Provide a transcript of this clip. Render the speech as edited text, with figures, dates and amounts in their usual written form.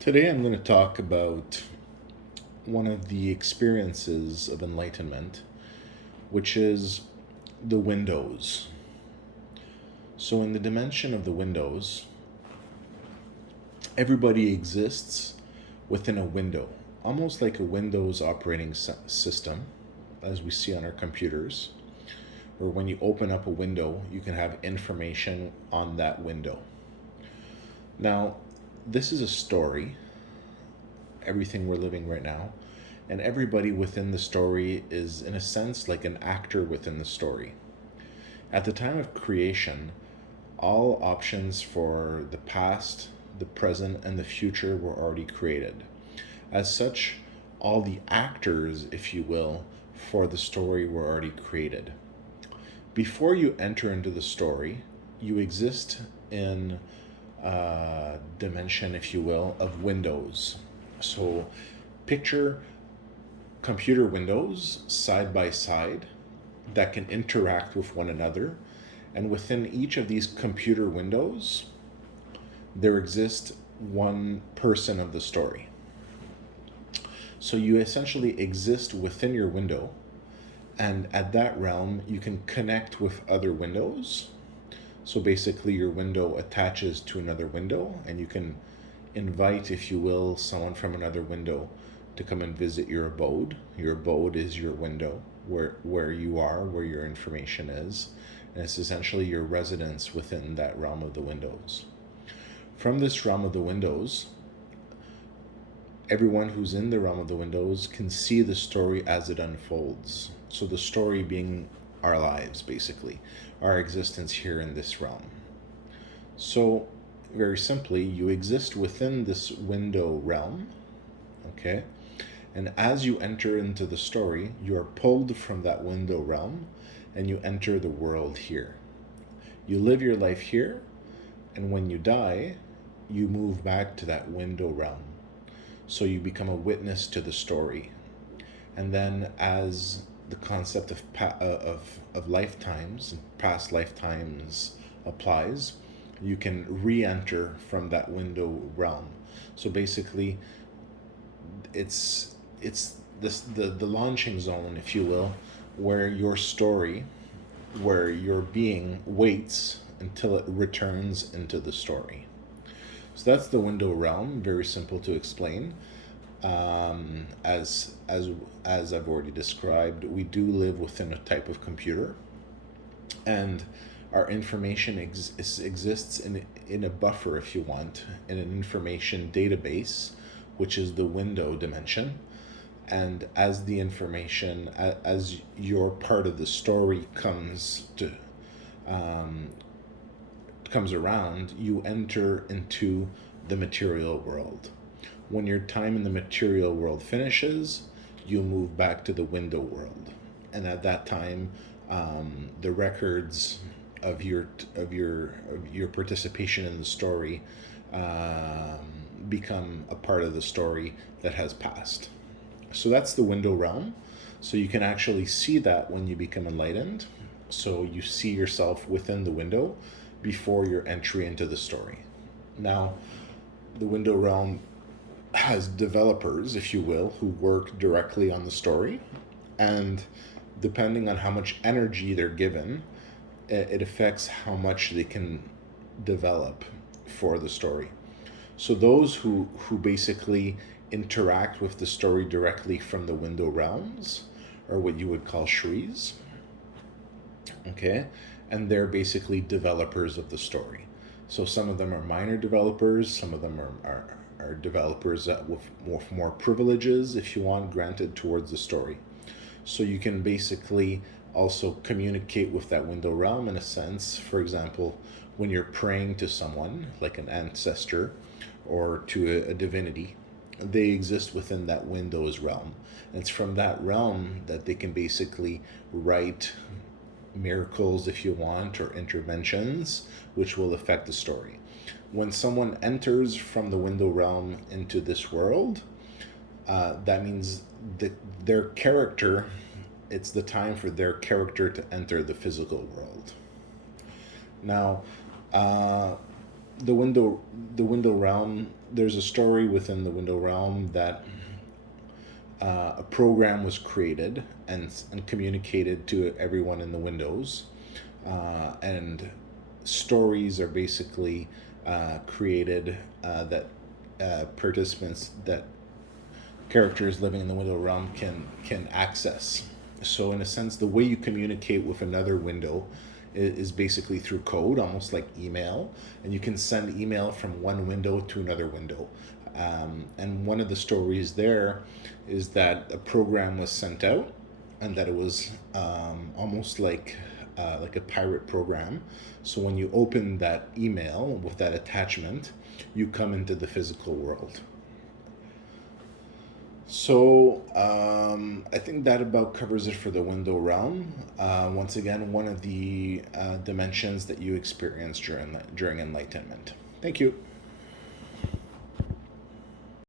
Today I'm going to talk about one of the experiences of enlightenment, which is the windows. So, in the dimension of the windows, everybody exists within a window, almost like a Windows operating system, as we see on our computers, where when you open up a window, you can have information on that window. Now, this is a story, everything we're living right now, and everybody within the story is, in a sense, like an actor within the story. At the time of creation, all options for the past, the present, and the future were already created. As such, all the actors, if you will, for the story were already created. Before you enter into the story, you exist in a dimension, if you will, of windows. So picture computer windows side by side that can interact with one another. And within each of these computer windows, there exists one person of the story. So you essentially exist within your window, and at that realm, you can connect with other windows. So basically, your window attaches to another window, and you can invite, if you will, someone from another window to come and visit your abode. Your abode is your window, where you are, where your information is, and it's essentially your residence within that realm of the windows. From this realm of the windows, everyone who's in the realm of the windows can see the story as it unfolds. So the story being our lives, basically, our existence here in this realm. So very simply, you exist within this window realm, okay? And as you enter into the story, you are pulled from that window realm and you enter the world here. You live your life here, and when you die, you move back to that window realm. So you become a witness to the story. And then as the concept of lifetimes, past lifetimes applies, you can re-enter from that window realm. So basically, it's the launching zone, if you will, where your story, where your being waits until it returns into the story. So that's the window realm. Very simple to explain. As I've already described, we do live within a type of computer, and our information exists in a buffer, if you want, in an information database, which is the window dimension. And as the information, as your part of the story comes around, you enter into the material world. When your time in the material world finishes, you move back to the window world, and at that time, the records of your participation in the story become a part of the story that has passed. So that's the window realm. So you can actually see that when you become enlightened. So you see yourself within the window before your entry into the story. Now, the window realm has developers, if you will, who work directly on the story, and depending on how much energy they're given, it affects how much they can develop for the story. So those who basically interact with the story directly from the window realms are what you would call Shris, okay? And they're basically developers of the story. So some of them are minor developers, some of them are developers with more privileges, if you want, granted towards the story. So you can basically also communicate with that window realm in a sense. For example, when you're praying to someone, like an ancestor or to a divinity, they exist within that Windows realm. And it's from that realm that they can basically write miracles, if you want, or interventions, which will affect the story. When someone enters from the window realm into this world, that means that their character, it's the time for their character to enter the physical world. Now, the window the window realm. There's a story within the window realm that a program was created and communicated to everyone in the windows, and stories are basically created that participants that characters living in the window realm can access. So in a sense, the way you communicate with another window is basically through code, almost like email, and you can send email from one window to another window. And one of the stories there is that a program was sent out, and that it was almost like a pirate program. So when you open that email with that attachment, you come into the physical world. So I think that about covers it for the window realm. Once again, one of the dimensions that you experience during enlightenment. Thank you.